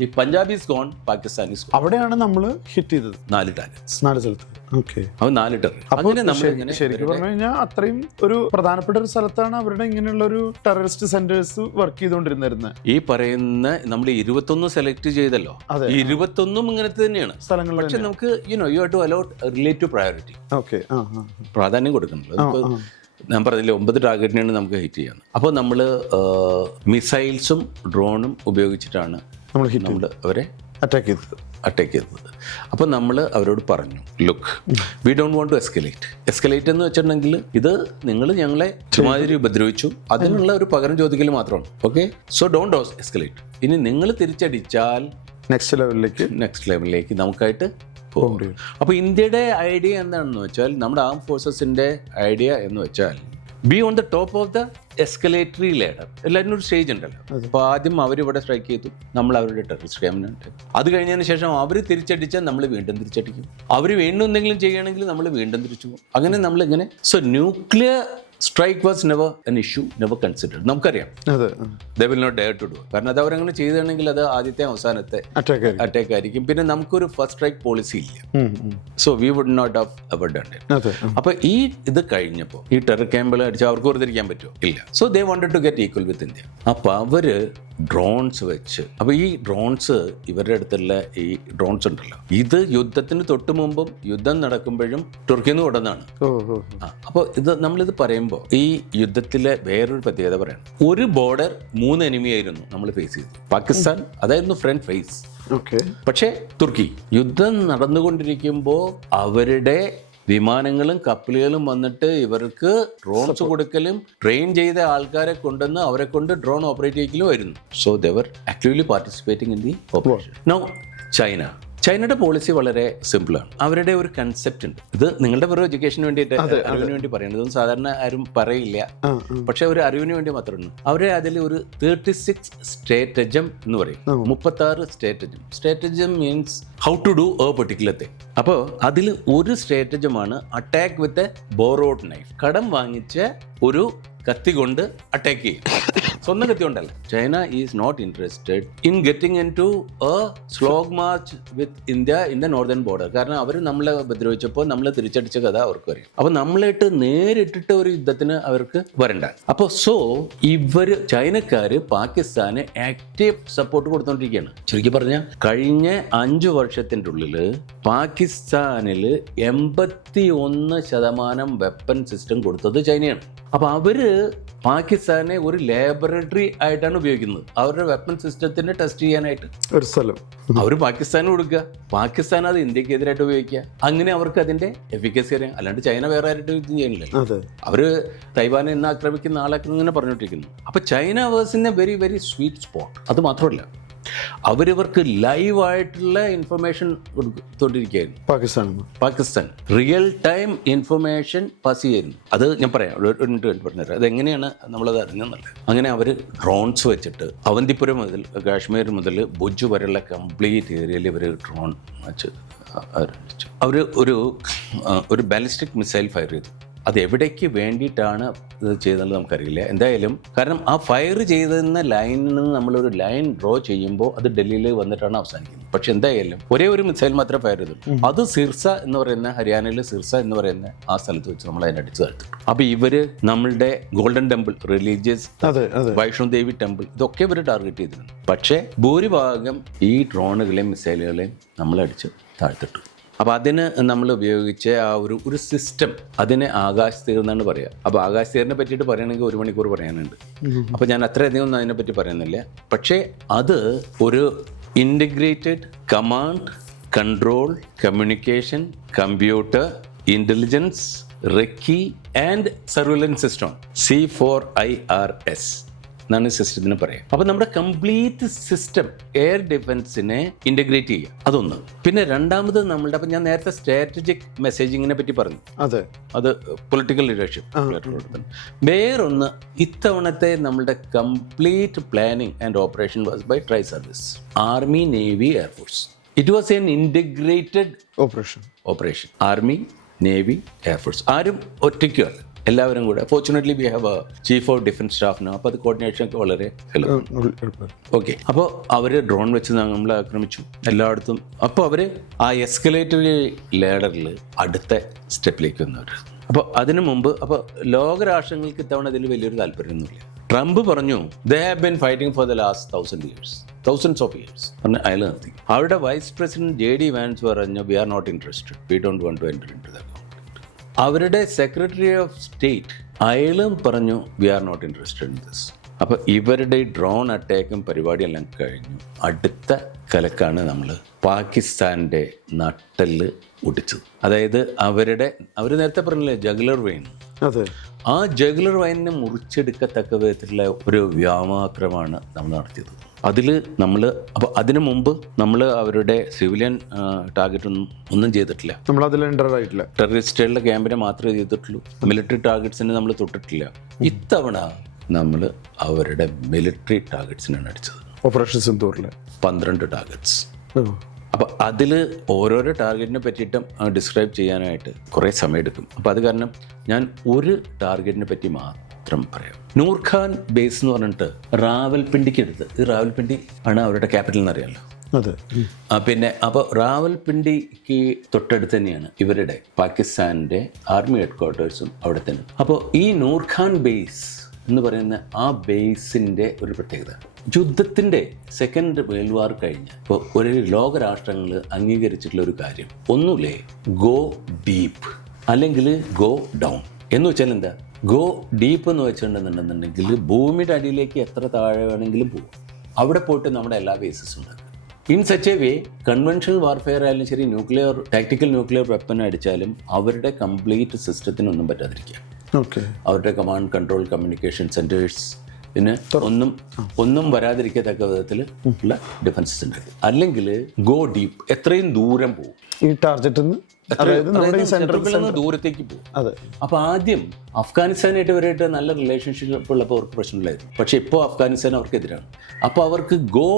Speaker 2: ഈ Punjab is gone Pakistan is gone
Speaker 1: അവിടെയാണ് നമ്മൾ ഹിറ്റ് ചെയ്തത്
Speaker 2: നാല് ടാർഗറ്റ്സ്
Speaker 1: നാല് സ്ഥലത്ത്
Speaker 2: നാല്
Speaker 1: അത്രയും ഒരു പ്രധാനപ്പെട്ട ഒരു സ്ഥലത്താണ് അവരുടെ ഇങ്ങനെയുള്ള ഒരു ടെററിസ്റ്റ് സെന്റേഴ്സ് വർക്ക് ചെയ്തുകൊണ്ടിരുന്നിരുന്നത്
Speaker 2: ഈ പറയുന്ന നമ്മൾ ഇരുപത്തൊന്ന് സെലക്ട് ചെയ്തല്ലോ ഇരുപത്തൊന്നും ഇങ്ങനത്തെ തന്നെയാണ്
Speaker 1: സ്ഥലങ്ങൾ
Speaker 2: പക്ഷെ നമുക്ക് you know you have to allot relative priority പ്രാധാന്യം
Speaker 1: കൊടുക്കണം
Speaker 2: ഞാൻ പറഞ്ഞില്ലേ ഒമ്പത് ടാർഗറ്റിനാണ് നമുക്ക് ഹിറ്റ് ചെയ്യുന്നത് അപ്പോൾ നമ്മൾ മിസൈൽസും ഡ്രോണും ഉപയോഗിച്ചിട്ടാണ്
Speaker 1: നമ്മൾ
Speaker 2: നമ്മൾ അവരെ
Speaker 1: അറ്റാക്ക് ചെയ്തത്
Speaker 2: അറ്റാക്ക് ചെയ്തത് അപ്പോൾ നമ്മൾ അവരോട് പറഞ്ഞു look we don't want to escalate escalate എന്ന് വെച്ചിട്ടുണ്ടെങ്കിൽ ഇത് നിങ്ങൾ ഞങ്ങളെ ചുമാതിരി ഉപദ്രവിച്ചു അതിനുള്ള ഒരു പകരം ചോദിക്കൽ മാത്രമാണ് ഓക്കെ സോ ഡോണ്ട് എസ്കലേറ്റ് ഇനി നിങ്ങൾ തിരിച്ചടിച്ചാൽ
Speaker 1: നെക്സ്റ്റ് ലെവലിലേക്ക്
Speaker 2: നെക്സ്റ്റ് ലെവലിലേക്ക് നമുക്കായിട്ട് പോകുന്നത് അപ്പോൾ ഇന്ത്യയുടെ ഐഡിയ എന്താണെന്ന് വെച്ചാൽ നമ്മുടെ ആം ഫോഴ്സസിന്റെ ഐഡിയ എന്ന് വെച്ചാൽ be on the top of the escalatory ladder എല്ലാവരും ഒരു സ്റ്റേജ് ഉണ്ടല്ലോ അപ്പോൾ ആദ്യം അവരിവിടെ സ്ട്രൈക്ക് ചെയ്തു നമ്മൾ അവരുടെ ടെററിസ്റ്റ് ക്യാമ്പിനുണ്ട് അത് കഴിഞ്ഞതിന് ശേഷം അവർ തിരിച്ചടിച്ചാൽ നമ്മൾ വീണ്ടും തിരിച്ചടിക്കും അവർ വീണ്ടും എന്തെങ്കിലും ചെയ്യുകയാണെങ്കിൽ നമ്മൾ വീണ്ടും തിരിച്ചു പോകും അങ്ങനെ നമ്മളിങ്ങനെ so nuclear strike was never an issue never considered നമുക്കറിയാം they will not dare to do കാരണം അത് അവരങ്ങനെ ചെയ്തിട്ടുണ്ടെങ്കിൽ അത് ആദ്യത്തെ അവസാനത്തെ
Speaker 1: അറ്റാക്ക്
Speaker 2: ആയിരിക്കും പിന്നെ നമുക്കൊരു ഫസ്റ്റ് സ്ട്രൈക്ക് പോളിസി ഇല്ല so we would not have ever done it അപ്പോൾ ഈ ഇത് കഴിഞ്ഞപ്പോൾ ഈ ടെറർ ക്യാമ്പുകൾ അടിച്ച് അവർക്ക് വെറുതെ പറ്റുമോ ഇല്ല so they wanted to get equal with India അപ്പൊ അവര് ഡ്രോൺസ് വെച്ച് അപ്പോൾ ഈ ഡ്രോൺസ് ഇവരുടെ അടുത്തുള്ള ഈ ഡ്രോൺസ് ഉണ്ടല്ലോ ഇത് യുദ്ധത്തിന് തൊട്ട് മുമ്പും യുദ്ധം നടക്കുമ്പോഴും തുർക്കിയിൽ നിന്ന് അപ്പോൾ ഇത് നമ്മളിത് പറയുമ്പോൾ ഈ യുദ്ധത്തിലെ വേറൊരു പ്രത്യേകത പറയണം ഒരു ബോർഡർ മൂന്ന് എനിമിയായിരുന്നു നമ്മൾ ഫേസ് ചെയ്തത് പാകിസ്ഥാൻ അതായിരുന്നു ഫ്രണ്ട് ഫേസ് പക്ഷേ തുർക്കി യുദ്ധം നടന്നുകൊണ്ടിരിക്കുമ്പോൾ അവരുടെ വിമാനങ്ങളും കപ്പലുകളും വന്നിട്ട് ഇവർക്ക് ഡ്രോൺസ് കൊടുക്കലും ട്രെയിൻ ചെയ്ത ആൾക്കാരെ കൊണ്ടുവന്ന് അവരെ കൊണ്ട് ഡ്രോൺ ഓപ്പറേറ്റ് ചെയ്യിക്കലും വരുന്നു so they're actively participating in the operation no China ചൈനയുടെ പോളിസി വളരെ സിമ്പിളാണ് അവരുടെ ഒരു കൺസെപ്റ്റ് ഉണ്ട് ഇത് നിങ്ങളുടെ വെറും എഡ്യൂക്കേഷന് വേണ്ടിയിട്ട് അറിവിന് വേണ്ടി പറയുന്നത് ഇതൊന്നും സാധാരണ ആരും പറയില്ല പക്ഷെ ഒരു അറിവിന് വേണ്ടി മാത്രമാണ് അവരെ അതിൽ ഒരു തേർട്ടി സിക്സ് സ്ട്രാറ്റജം എന്ന് പറയും മുപ്പത്തി ആറ് stratagem stratagem means how to do a particular thing അപ്പോൾ അതിൽ ഒരു സ്ട്രാറ്റജമാണ് attack with a borrowed knife കടം വാങ്ങിച്ച് ഒരു കത്തി കൊണ്ട് അറ്റാക്ക് ചെയ്യും സ്വന്തം ഗതി ഉണ്ടല്ലോ China is not interested in getting into a slog march with India in the northern border കാരണം അവർ നമ്മളെ ഉപദ്രവിച്ചപ്പോൾ നമ്മൾ തിരിച്ചടിച്ച കഥ അവർക്ക് അറിയാം അപ്പൊ നമ്മളായിട്ട് നേരിട്ടിട്ട് ഒരു യുദ്ധത്തിന് അവർക്ക് വരണ്ട അപ്പോൾ സോ ഇവർ ചൈനക്കാർ പാകിസ്ഥാന് ആക്റ്റീവ് സപ്പോർട്ട് കൊടുത്തോണ്ടിരിക്കുകയാണ് ചുരുക്കി പറഞ്ഞ കഴിഞ്ഞ അഞ്ചു വർഷത്തിൻ്റെ ഉള്ളിൽ പാകിസ്ഥാനിൽ എൺപത്തി ഒന്ന് ശതമാനം വെപ്പൺ സിസ്റ്റം കൊടുത്തത് ചൈനയാണ് അപ്പോൾ അവര് പാകിസ്ഥാനെ ഒരു ലാബറട്ടറി ആയിട്ടാണ് ഉപയോഗിക്കുന്നത് അവരുടെ വെപ്പൺ സിസ്റ്റത്തിനെ ടെസ്റ്റ് ചെയ്യാനായിട്ട്
Speaker 1: ഒരു സ്ഥലം
Speaker 2: അവർ പാകിസ്ഥാന് കൊടുക്കുക പാകിസ്ഥാൻ അത് ഇന്ത്യക്കെതിരായിട്ട് ഉപയോഗിക്കുക അങ്ങനെ അവർക്ക് അതിന്റെ എഫിക്കസി അറിയാം അല്ലാണ്ട് ചൈന വേറെ ആയിട്ട് യുദ്ധം
Speaker 1: ചെയ്യണില്ല
Speaker 2: അവര് തൈവാനെ ഇന്ന് ആക്രമിക്കുന്ന ആളാക്കുന്നു പറഞ്ഞോണ്ടിരിക്കുന്നു അപ്പൊ ചൈന വേഴ്സിന്റെ വെരി വെരി സ്വീറ്റ് സ്പോട്ട് അത് മാത്രമല്ല അവരിവർക്ക് ലൈവായിട്ടുള്ള information തൊട്ടിരിക്കുകയായിരുന്നു
Speaker 1: Pakistan
Speaker 2: Pakistan real time information pass ചെയ്യുന്നു അത് ഞാൻ പറയാം ഒരു മിനിറ്റ് വേണ്ടി പറഞ്ഞുതരാം അതെങ്ങനെയാണ് നമ്മളത് അറിഞ്ഞത് അങ്ങനെ അവർ ഡ്രോൺസ് വെച്ചിട്ട് അവന്തിപുരം മുതൽ കാശ്മീർ മുതൽ ഭുജ് വരെയുള്ള കംപ്ലീറ്റ് ഏരിയയിൽ ഇവർ ഡ്രോൺ വെച്ച് അവർ ഒരു ഒരു ബാലിസ്റ്റിക് മിസൈൽ ഫയർ ചെയ്തു അത് എവിടേക്ക് വേണ്ടിയിട്ടാണ് ഇത് ചെയ്തതെന്ന് നമുക്കറിയില്ല എന്തായാലും കാരണം ആ ഫയർ ചെയ്തെന്ന ലൈനിൽ നിന്ന് നമ്മളൊരു ലൈൻ ഡ്രോ ചെയ്യുമ്പോൾ അത് ഡൽഹിയിൽ വന്നിട്ടാണ് അവസാനിക്കുന്നത് പക്ഷെ എന്തായാലും ഒരേ ഒരു മിസൈൽ മാത്രമേ ഫയർ ചെയ്തു അത് സിർസ എന്ന് പറയുന്ന ഹരിയാനയിലെ സിർസ എന്ന് പറയുന്ന ആ സ്ഥലത്ത് വെച്ച് നമ്മൾ അതിനെ അടിച്ചു താഴ്ത്തു അപ്പോൾ ഇവര് നമ്മളുടെ Golden Temple religious Vaishno Devi temple ഇതൊക്കെ ഇവര് ടാർഗറ്റ് ചെയ്തിരുന്നു പക്ഷേ ഭൂരിഭാഗം ഈ ഡ്രോണുകളെയും മിസൈലുകളെയും നമ്മളടിച്ച് താഴ്ത്തിട്ടു അപ്പോൾ അതിന് നമ്മൾ ഉപയോഗിച്ച ആ ഒരു ഒരു സിസ്റ്റം അതിന് ആകാശ എന്നാണ് പറയുക അപ്പോൾ ആകാശ തീറിനെ പറ്റിയിട്ട് പറയുകയാണെങ്കിൽ ഒരു മണിക്കൂർ പറയാനുണ്ട് അപ്പോൾ ഞാൻ അത്രയധികം ഒന്നും അതിനെപ്പറ്റി പറയുന്നില്ല പക്ഷേ അത് ഒരു integrated command control communication computer intelligence recce and surveillance system C four I R S എന്നാണ് സിസ്റ്റത്തിന് പറയുക അപ്പോൾ നമ്മുടെ കംപ്ലീറ്റ് സിസ്റ്റം എയർ ഡിഫൻസിനെ ഇന്റഗ്രേറ്റ് ചെയ്യുക അതൊന്ന് പിന്നെ രണ്ടാമത് നമ്മളുടെ അപ്പം ഞാൻ നേരത്തെ സ്ട്രാറ്റജിക് മെസ്സേജിങ്ങിനെ പറ്റി പറഞ്ഞു
Speaker 1: അതെ
Speaker 2: അത് പൊളിറ്റിക്കൽ ലീഡർഷിപ്പ് വേറൊന്ന് ഇത്തവണത്തെ നമ്മുടെ complete planning and operation was by tri service army navy air force it was an integrated
Speaker 1: operation
Speaker 2: operation army navy air force ആരും ഒറ്റയ്ക്കുമല്ല എല്ലാവരും കൂടെ fortunately we have chief of defence സ്റ്റാഫിന് അപ്പോൾ അത് കോർഡിനേഷൻ ഒക്കെ വളരെ ഓക്കെ അപ്പോൾ അവർ ഡ്രോൺ വെച്ച് നമ്മളെ ആക്രമിച്ചു എല്ലായിടത്തും അപ്പോൾ അവർ ആ എസ്കലേറ്ററി ലേഡറിൽ അടുത്ത സ്റ്റെപ്പിലേക്ക് വന്നവർ അപ്പോൾ അതിനു മുമ്പ് അപ്പോൾ ലോകരാഷ്ട്രങ്ങൾക്ക് ഇത്തവണ ഇതിൽ വലിയൊരു താല്പര്യമൊന്നുമില്ല ട്രംപ് പറഞ്ഞു they have been fighting for the last thousand years thousands of years പറഞ്ഞ് അയൽ നിർത്തി അവരുടെ vice president J D Vance പറഞ്ഞു we are not interested we don't want to enter into the അവരുടെ സെക്രട്ടറി ഓഫ് സ്റ്റേറ്റ് അയാളും പറഞ്ഞു we are not interested in this അപ്പോൾ ഇവരുടെ ഡ്രോൺ അറ്റാക്കും പരിപാടിയെല്ലാം കഴിഞ്ഞു അടുത്ത കലക്കാണ് നമ്മൾ പാകിസ്ഥാൻ്റെ നട്ടല് ഒടിച്ചത് അതായത് അവരുടെ അവർ നേരത്തെ പറഞ്ഞില്ലേ ജഗ്ലർ വെയിൻ ആ ജഗുലർ വൈനിനെ മുറിച്ചെടുക്കത്തക്ക വിധത്തിലുള്ള ഒരു വ്യോമാക്രമാണ് നമ്മൾ നടത്തിയത് അതിൽ നമ്മൾ അപ്പോൾ അതിനു മുമ്പ് നമ്മൾ അവരുടെ സിവിലിയൻ ടാർഗറ്റ് ഒന്നും ഒന്നും ചെയ്തിട്ടില്ല
Speaker 1: നമ്മൾ അതിൽ ആയിട്ടില്ല
Speaker 2: ടെററിസ്റ്റുകളുടെ ക്യാമ്പിനെ മാത്രമേ ചെയ്തിട്ടുള്ളൂ മിലിറ്ററി ടാർഗറ്റ്സിനെ നമ്മൾ തൊട്ടിട്ടില്ല ഇത്തവണ നമ്മൾ അവരുടെ മിലിറ്ററി ടാർഗറ്റ്സിനാണ് അടിച്ചത്
Speaker 1: ഓപ്പറേഷൻ സിന്ധൂറിൽ
Speaker 2: പന്ത്രണ്ട് ടാർഗറ്റ്സ് അപ്പോൾ അതിൽ ഓരോരോ ടാർഗറ്റിനെ പറ്റിയിട്ടും ഡിസ്ക്രൈബ് ചെയ്യാനായിട്ട് കുറേ സമയമെടുക്കും അപ്പോൾ അത് കാരണം ഞാൻ ഒരു ടാർഗറ്റിനെ പറ്റി മാത്രം പറയാം നൂർഖാൻ ബേസ് എന്ന് പറഞ്ഞിട്ട് എടുത്ത് ഈ റാവൽപിണ്ടി ആണ് അവരുടെ ക്യാപിറ്റൽ എന്നറിയാമല്ലോ
Speaker 1: അതെ
Speaker 2: പിന്നെ അപ്പോൾ റാവൽപിണ്ടിക്ക് തൊട്ടടുത്ത് തന്നെയാണ് ഇവരുടെ പാകിസ്ഥാനിൻ്റെ ആർമി ഹെഡ് ക്വാർട്ടേഴ്സും അവിടെ തന്നെ അപ്പോൾ ഈ നൂർഖാൻ ബേസ് എന്ന് പറയുന്ന ആ ബേസിൻ്റെ ഒരു പ്രത്യേകത യുദ്ധത്തിൻ്റെ സെക്കൻഡ് വേൾഡ് വാർ കഴിഞ്ഞ് ഇപ്പോൾ ഒരു ലോകരാഷ്ട്രങ്ങൾ അംഗീകരിച്ചിട്ടുള്ള ഒരു കാര്യം ഒന്നുമില്ലേ ഗോ ഡീപ്പ് അല്ലെങ്കിൽ ഗോ ഡൗൺ എന്ന് വെച്ചാൽ എന്താ ഗോ ഡീപ്പ് എന്ന് വെച്ചിട്ടുണ്ടെന്നുണ്ടെന്നുണ്ടെങ്കിൽ ഭൂമിയുടെ അടിയിലേക്ക് എത്ര താഴെ വേണമെങ്കിലും പോകും അവിടെ പോയിട്ട് നമ്മുടെ എല്ലാ ബേസിസും ഉണ്ടാക്കും in such a way conventional warfare ആയാലും ശരി ന്യൂക്ലിയർ ടാക്ടിക്കൽ ന്യൂക്ലിയർ വെപ്പൻ അടിച്ചാലും അവരുടെ കംപ്ലീറ്റ് സിസ്റ്റത്തിനൊന്നും പറ്റാതിരിക്കുക അവരുടെ കമാൻഡ് കൺട്രോൾ കമ്മ്യൂണിക്കേഷൻ സെൻറ്റേഴ്സ് പിന്നെ ഒന്നും ഒന്നും വരാതിരിക്കത്തക്ക വിധത്തിൽ ഉള്ള ഡിഫൻസസ് ഉണ്ടാക്കി അല്ലെങ്കിൽ ഗോ ഡീപ്പ് എത്രയും ദൂരം പോകും
Speaker 1: ഈ ടാർജറ്റിൽ നിന്ന്
Speaker 2: ദൂരത്തേക്ക് പോകും അപ്പൊ ആദ്യം അഫ്ഗാനിസ്ഥാനായിട്ട് വരെയായിട്ട് നല്ല റിലേഷൻഷിപ്പ് ഉള്ളപ്പോൾ അവർക്ക് പ്രശ്നമില്ലായിരുന്നു പക്ഷെ ഇപ്പോൾ അഫ്ഗാനിസ്ഥാൻ അവർക്ക് എതിരാണ് അപ്പൊ അവർക്ക് ഗോ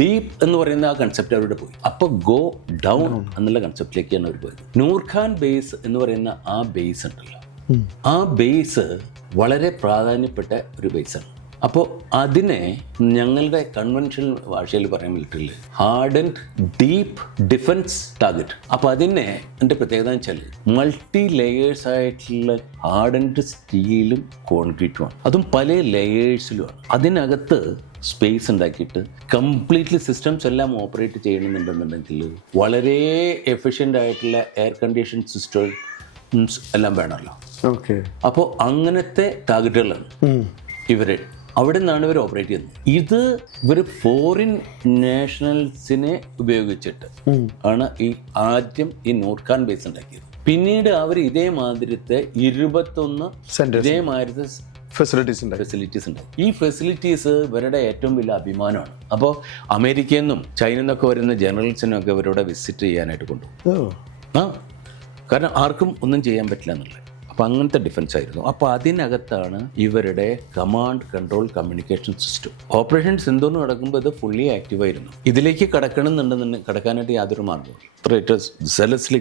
Speaker 2: ഡീപ്പ് എന്ന് പറയുന്ന ആ കൺസെപ്റ്റ് അവരുടെ പോയി അപ്പൊ ഗോ ഡൗൺ എന്നുള്ള കൺസെപ്റ്റിലേക്കാണ് അവർ പോയത് നൂർഖാൻ ബേസ് എന്ന് പറയുന്ന ആ ബേസ് ഉണ്ടല്ലോ ആ ബേസ് വളരെ പ്രാധാന്യപ്പെട്ട ഒരു ബേസാണ് അപ്പോൾ അതിനെ ഞങ്ങളുടെ കൺവെൻഷണൽ ഭാഷയിൽ പറയാൻ പറ്റില്ല hard and deep defence target അപ്പോൾ അതിനെ എൻ്റെ പ്രത്യേകത എന്ന് വെച്ചാൽ മൾട്ടി ലെയേഴ്സ് ആയിട്ടുള്ള ഹാർഡ് ആൻഡ് സ്റ്റീലും ആണ് അതും പല ലെയേഴ്സിലുമാണ് അതിനകത്ത് സ്പേസ് ഉണ്ടാക്കിയിട്ട് കംപ്ലീറ്റ്ലി സിസ്റ്റംസ് എല്ലാം ഓപ്പറേറ്റ് ചെയ്യണമെന്നുണ്ടെന്നുണ്ടെങ്കിൽ വളരെ എഫിഷ്യൻ്റ് ആയിട്ടുള്ള എയർ കണ്ടീഷൻ സിസ്റ്റംസ് എല്ലാം വേണമല്ലോ
Speaker 1: ഓക്കെ
Speaker 2: അപ്പോൾ അങ്ങനത്തെ ടാർഗറ്റുകളാണ് ഇവരെ അവിടെ നിന്നാണ് ഇവർ ഓപ്പറേറ്റ് ചെയ്യുന്നത് ഇത് ഇവർ ഫോറിൻ നാഷണൽസിനെ ഉപയോഗിച്ചിട്ട് ആണ് ഈ ആദ്യം ഈ നൂർഖാൻ ബേസ് ഉണ്ടാക്കിയത് പിന്നീട് അവർ ഇതേമാതിരത്തെ ഇരുപത്തൊന്ന് മാതിരി
Speaker 1: ഫെസിലിറ്റീസ് ഉണ്ട്
Speaker 2: ഫെസിലിറ്റീസ് ഉണ്ട് ഈ ഫെസിലിറ്റീസ് ഇവരുടെ ഏറ്റവും വലിയ അഭിമാനമാണ് അപ്പോൾ അമേരിക്കയിൽ നിന്നും ചൈനയിൽ നിന്നൊക്കെ വരുന്ന ജനറൽസിനൊക്കെ ഇവരോട് വിസിറ്റ് ചെയ്യാനായിട്ട് കൊണ്ടുപോകും ആ കാരണം ആർക്കും ഒന്നും ചെയ്യാൻ പറ്റില്ല എന്നുള്ളത് അപ്പം അങ്ങനത്തെ ഡിഫൻസ് ആയിരുന്നു അപ്പോൾ അതിനകത്താണ് ഇവരുടെ command control communication system operation സിന്ധുന്ന് നടക്കുമ്പോൾ ഇത് ഫുള്ളി ആയിരുന്നു ഇതിലേക്ക് കടക്കണമെന്നുണ്ടെന്ന് കടക്കാനായിട്ട് യാതൊരു മാർഗമില്ല അതിന്റെ സെലസ്ലി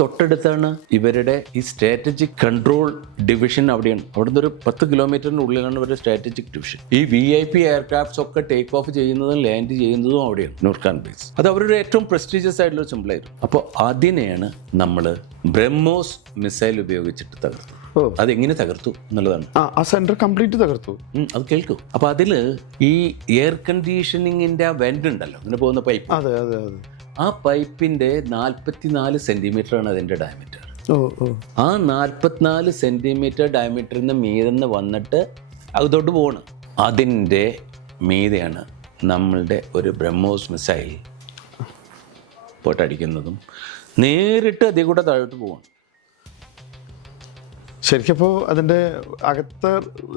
Speaker 2: തൊട്ടടുത്താണ് ഇവരുടെ ഈ സ്ട്രാറ്റജിക് കൺട്രോൾ ഡിവിഷൻ അവിടെയാണ് നിന്ന് ഒരു പത്ത് കിലോമീറ്ററിന് ഉള്ളിലാണ് ഇവരുടെ സ്ട്രാറ്റജിക് ഡിവിഷൻ ഈ വി ഐ പി എയർക്രാഫ്റ്റ്സ് ഒക്കെ ടേക്ക് ഓഫ് ചെയ്യുന്നതും ലാൻഡ് ചെയ്യുന്നതും അവിടെയാണ് നൂർഖാൻ ബേസ് അത് അവരുടെ ഏറ്റവും പ്രസ്റ്റീജിയസ് ആയിട്ടുള്ള സിമ്പിളായിരുന്നു അപ്പോൾ അതിനെയാണ് നമ്മൾ ബ്രഹ്മോസ് മിസൈൽ ഉപയോഗിച്ച് വെച്ചിട്ട്
Speaker 1: തകർത്തു
Speaker 2: അതെങ്ങനെ തകർത്തു എന്നുള്ളതാണ്
Speaker 1: ആ സെന്റർ കംപ്ലീറ്റ് തകർത്തു
Speaker 2: അത് കേൾക്കൂ അപ്പൊ അതില് ഈ എയർ കണ്ടീഷനിങ്ങിന്റെ ആ വെന്റ് ഉണ്ടല്ലോ അങ്ങനെ പോകുന്ന പൈപ്പ്
Speaker 1: അതെ അതെ അതെ
Speaker 2: ആ പൈപ്പിന്റെ നാല്പത്തിനാല് സെന്റിമീറ്റർ ആണ് അതിന്റെ ഡയമീറ്റർ ആ നാൽപ്പത്തിനാല് സെന്റിമീറ്റർ ഡയമീറ്ററിന് മീതെന്ന് വന്നിട്ട് അതോട്ട് പോണ് അതിന്റെ മീതെയാണ് നമ്മളുടെ ഒരു ബ്രഹ്മോസ് മിസൈൽ പോട്ടടിക്കുന്നതും നേരിട്ട് അതേ കൂടെ താഴോട്ട് പോകണം
Speaker 1: ശരിക്കപ്പോ അതിന്റെ അകത്ത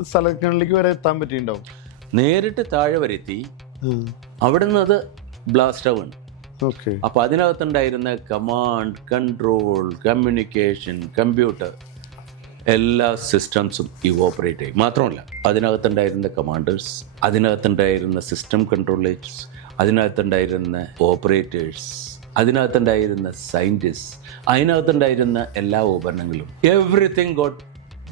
Speaker 1: സ്ഥലങ്ങളിലേക്ക് വരെ എത്താൻ പറ്റിയിട്ടുണ്ടാവും
Speaker 2: നേരിട്ട് താഴെ വരെത്തി എത്തി അവിടുന്ന് അത് ബ്ലാസ്റ്റ് ആവുകയാണ് അപ്പൊ അതിനകത്തുണ്ടായിരുന്ന കമാൻഡ് കൺട്രോൾ കമ്മ്യൂണിക്കേഷൻ കമ്പ്യൂട്ടർ എല്ലാ സിസ്റ്റംസും ഈ ഓപ്പറേറ്റ് ചെയ്യും മാത്രമല്ല അതിനകത്തുണ്ടായിരുന്ന കമാൻഡേഴ്സ് അതിനകത്തുണ്ടായിരുന്ന സിസ്റ്റം കൺട്രോളേഴ്സ് അതിനകത്തുണ്ടായിരുന്ന ഓപ്പറേറ്റേഴ്സ് അതിനകത്തുണ്ടായിരുന്ന സയൻറ്റിസ്റ്റ് അതിനകത്തുണ്ടായിരുന്ന എല്ലാ ഉപകരണങ്ങളും എവറിത്തിങ് ഗോട്ട്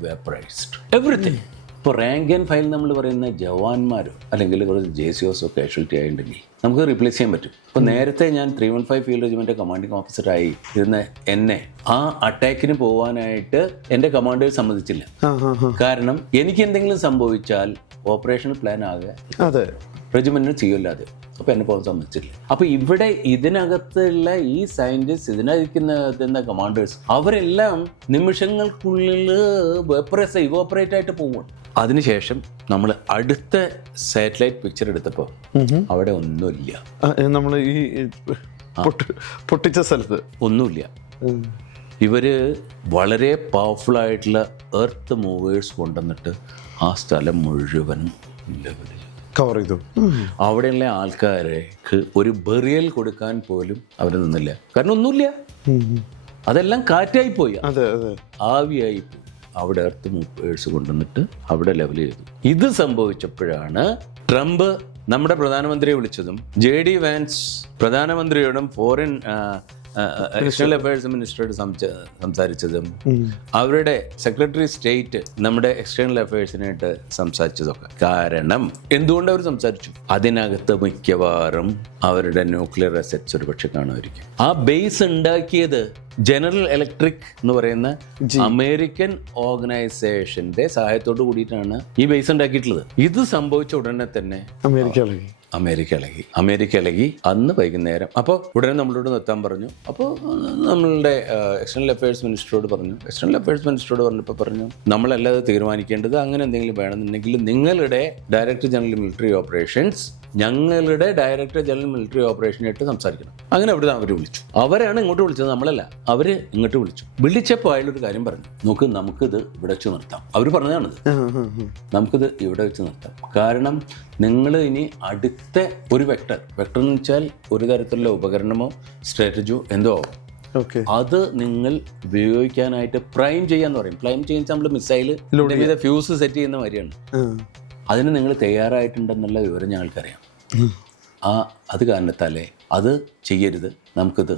Speaker 2: വേപ്പറൈസ്ഡ് എവറിത്തിങ് ഇപ്പോൾ റാങ്ക് ആൻഡ് ഫയൽ നമ്മൾ പറയുന്ന ജവാന്മാരോ അല്ലെങ്കിൽ കുറച്ച് ജെ സി ഒസോ കാഷ്വാലിറ്റി ആയിട്ടുണ്ടെങ്കിൽ നമുക്ക് റീപ്ലേസ് ചെയ്യാൻ പറ്റും അപ്പോൾ നേരത്തെ ഞാൻ three one five field regiment commanding ഓഫീസറായി ഇരുന്ന എന്നെ ആ അറ്റാക്കിന് പോകാനായിട്ട് എൻ്റെ കമാൻഡേഴ്സ് സമ്മതിച്ചില്ല കാരണം എനിക്ക് എന്തെങ്കിലും സംഭവിച്ചാൽ ഓപ്പറേഷൻ പ്ലാൻ ആകെ റെജിമെൻറ്റിന് ചെയ്യില്ലാതെ യൂറോപ്പ് പോലെ സംബന്ധിച്ചില്ല അപ്പോൾ ഇവിടെ ഇതിനകത്തുള്ള ഈ സയൻറ്റിസ്റ്റ് ഇതിനകത്തുന്ന കമാൻഡേഴ്സ് അവരെല്ലാം നിമിഷങ്ങൾക്കുള്ളിൽ വെപ്രസ് ഇവോപ്പറേറ്റ് ആയിട്ട് പോകും അതിനുശേഷം നമ്മൾ അടുത്ത സാറ്റലൈറ്റ് പിക്ചർ എടുത്തപ്പോൾ അവിടെ ഒന്നുമില്ല
Speaker 1: നമ്മൾ ഈ പൊട്ടിച്ച സ്ഥലത്ത്
Speaker 2: ഒന്നുമില്ല ഇവര് വളരെ പവർഫുൾ ആയിട്ടുള്ള എർത്ത് മൂവേഴ്സ് കൊണ്ടുവന്നിട്ട് ആ സ്ഥലം മുഴുവൻ ലെവലിൽ
Speaker 1: കവർ ചെയ്തു
Speaker 2: അവിടെയുള്ള ആൾക്കാർക്ക് ഒരു ബെറിയൽ കൊടുക്കാൻ പോലും അവർ നിന്നില്ല കാരണം ഒന്നുമില്ല അതെല്ലാം കാറ്റായി പോയി ആവിയായി അവിടെ അടുത്ത് മൂപ്പേഴ്സ് കൊണ്ടുവന്നിട്ട് അവിടെ ലെവൽ ചെയ്തു ഇത് സംഭവിച്ചപ്പോഴാണ് ട്രംപ് നമ്മുടെ പ്രധാനമന്ത്രിയെ വിളിച്ചതും ജെ ഡി വാൻസ് പ്രധാനമന്ത്രിയോടും ഫോറിൻ എക്സ്റ്റേണൽ അഫയേഴ്സ് മിനിസ്റ്ററോട് സംസാരിച്ചതും അവരുടെ സെക്രട്ടറി സ്റ്റേറ്റ് നമ്മുടെ എക്സ്റ്റേണൽ അഫയേഴ്സിനായിട്ട് സംസാരിച്ചതൊക്കെ കാരണം എന്തുകൊണ്ട് അവർ സംസാരിച്ചു അതിനകത്ത് മിക്കവാറും അവരുടെ ന്യൂക്ലിയർ അസറ്റ്സ് ഒരു പക്ഷെ കാണുമായിരിക്കും ആ ബേസ് ഉണ്ടാക്കിയത് ജനറൽ ഇലക്ട്രിക് എന്ന് പറയുന്ന അമേരിക്കൻ ഓർഗനൈസേഷന്റെ സഹായത്തോട് കൂടിയിട്ടാണ് ഈ ബേസ് ഉണ്ടാക്കിയിട്ടുള്ളത് ഇത് സംഭവിച്ച ഉടനെ തന്നെ
Speaker 1: അമേരിക്ക ഇളകി
Speaker 2: അമേരിക്ക ഇളകി അമേരിക്ക ഇളകി അന്ന് വൈകുന്നേരം അപ്പോൾ ഉടനെ നമ്മളോട് നിർത്താൻ പറഞ്ഞു അപ്പോൾ നമ്മളുടെ എക്സ്റ്റേണൽ അഫയേഴ്സ് മിനിസ്റ്ററോട് പറഞ്ഞു എക്സ്റ്റേണൽ അഫയേഴ്സ് മിനിസ്റ്ററോട് പറഞ്ഞപ്പോൾ പറഞ്ഞു നമ്മളല്ലാതെ തീരുമാനിക്കേണ്ടത് അങ്ങനെ എന്തെങ്കിലും വേണമെന്നുണ്ടെങ്കിൽ നിങ്ങളുടെ ഡയറക്ടർ ജനറൽ മിലിറ്ററി ഓപ്പറേഷൻസ് ഞങ്ങളുടെ ഡയറക്ടർ ജനറൽ മിലിറ്ററി ഓപ്പറേഷനായിട്ട് സംസാരിക്കണം അങ്ങനെ അവിടുന്ന് അവർ വിളിച്ചു അവരാണ് ഇങ്ങോട്ട് വിളിച്ചത് നമ്മളല്ല അവർ ഇങ്ങോട്ട് വിളിച്ചു വിളിച്ചപ്പോൾ അയാളൊരു കാര്യം പറഞ്ഞു നോക്ക് നമുക്കിത് ഇവിടെ വെച്ച് നിർത്താം അവർ പറഞ്ഞതാണിത് നമുക്കിത് ഇവിടെ വെച്ച് നിർത്താം കാരണം നിങ്ങൾ ഇനി അടുത്ത ഒരു വെക്ടർ വെക്ടർ എന്ന് വെച്ചാൽ ഒരു തരത്തിലുള്ള ഉപകരണമോ സ്ട്രാറ്റജിയോ എന്തോ അത് നിങ്ങൾ ഉപയോഗിക്കാനായിട്ട് പ്രൈം ചെയ്യാന്ന് പറയും പ്രൈം ചെയ്യുന്ന നമ്മൾ മിസൈൽ ഫ്യൂസ് സെറ്റ് ചെയ്യുന്ന മാതിരിയാണ് അതിന് നിങ്ങൾ തയ്യാറായിട്ടുണ്ടെന്നുള്ള വിവരം ഞങ്ങൾക്കറിയാം ആ അത് കാരണത്താലേ അത് ചെയ്യരുത് നമുക്കിത്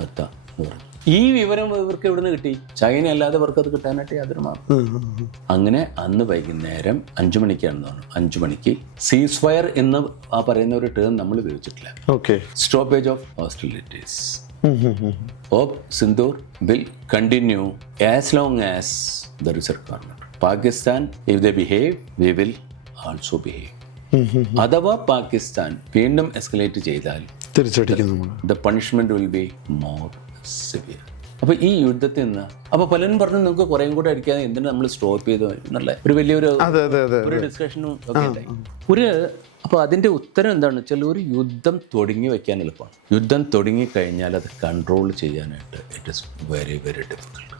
Speaker 2: നിർത്താം ഈ വിവരം ഇവർക്ക് എവിടെ നിന്ന് കിട്ടി ചൈന അല്ലാതെ ഇവർക്ക് അത് കിട്ടാനായിട്ട് യാതൊരു
Speaker 1: മാറും
Speaker 2: അങ്ങനെ അന്ന് വൈകുന്നേരം അഞ്ചു മണിക്കാണെന്ന് പറഞ്ഞു അഞ്ചു മണിക്ക് സീസ് ഫയർ എന്ന് ആ പറയുന്ന ഒരു ടേം നമ്മൾ ഉപയോഗിച്ചിട്ടില്ല
Speaker 1: okay
Speaker 2: stoppage of hostilities of Sindoor will continue as long as the reserve government Pakistan if the behave we will also behave അഥവാ പാകിസ്ഥാൻ വീണ്ടും എസ്കലേറ്റ് ചെയ്താൽ
Speaker 1: തിരിച്ചടിക്കും
Speaker 2: the punishment will be more severe അപ്പോൾ ഈ യുദ്ധത്തിൽ നിന്ന് അപ്പോൾ പലരും പറഞ്ഞു നമുക്ക് കുറേ കൂടെ അടിക്കാതെ എന്തിനാ നമ്മൾ സ്റ്റോപ്പ് ചെയ്തു എന്നുള്ള ഒരു വലിയൊരു ഒരു ഡിസ്കഷനും ഒക്കെ ഒരു അപ്പോൾ അതിന്റെ ഉത്തരം എന്താണ് വെച്ചാൽ ഒരു യുദ്ധം തുടങ്ങി വെക്കാൻ എളുപ്പമാണ് യുദ്ധം തുടങ്ങി കഴിഞ്ഞാൽ അത് കൺട്രോൾ ചെയ്യാനായിട്ട് it is very very difficult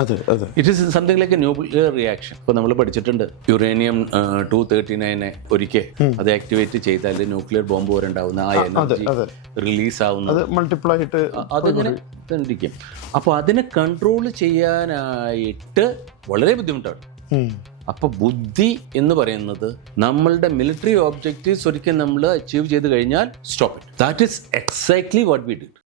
Speaker 1: അതെ അതെ
Speaker 2: it is something like a nuclear reaction ഇപ്പൊ നമ്മൾ പഠിച്ചിട്ടുണ്ട് യുറേനിയം ടു തേർട്ടി നയനെ ഒരിക്കൽ അത് ആക്ടിവേറ്റ് ചെയ്താൽ ന്യൂക്ലിയർ ബോംബ് വരെ ഉണ്ടാവുന്ന ആ എനർജി റിലീസ്
Speaker 1: ആവുന്നത് മൾട്ടിപ്ലൈ ആയിട്ട്
Speaker 2: അതിങ്ങനെ ഇരിക്കും അപ്പോൾ അതിനെ കൺട്രോൾ ചെയ്യാനായിട്ട് വളരെ ബുദ്ധിമുട്ടാണ് അപ്പൊ ബുദ്ധി എന്ന് പറയുന്നത് നമ്മളുടെ മിലിറ്ററി ഓബ്ജക്റ്റീവ്സ് ഒരിക്കൽ നമ്മൾ അച്ചീവ് ചെയ്ത് കഴിഞ്ഞാൽ stop it that is exactly what we did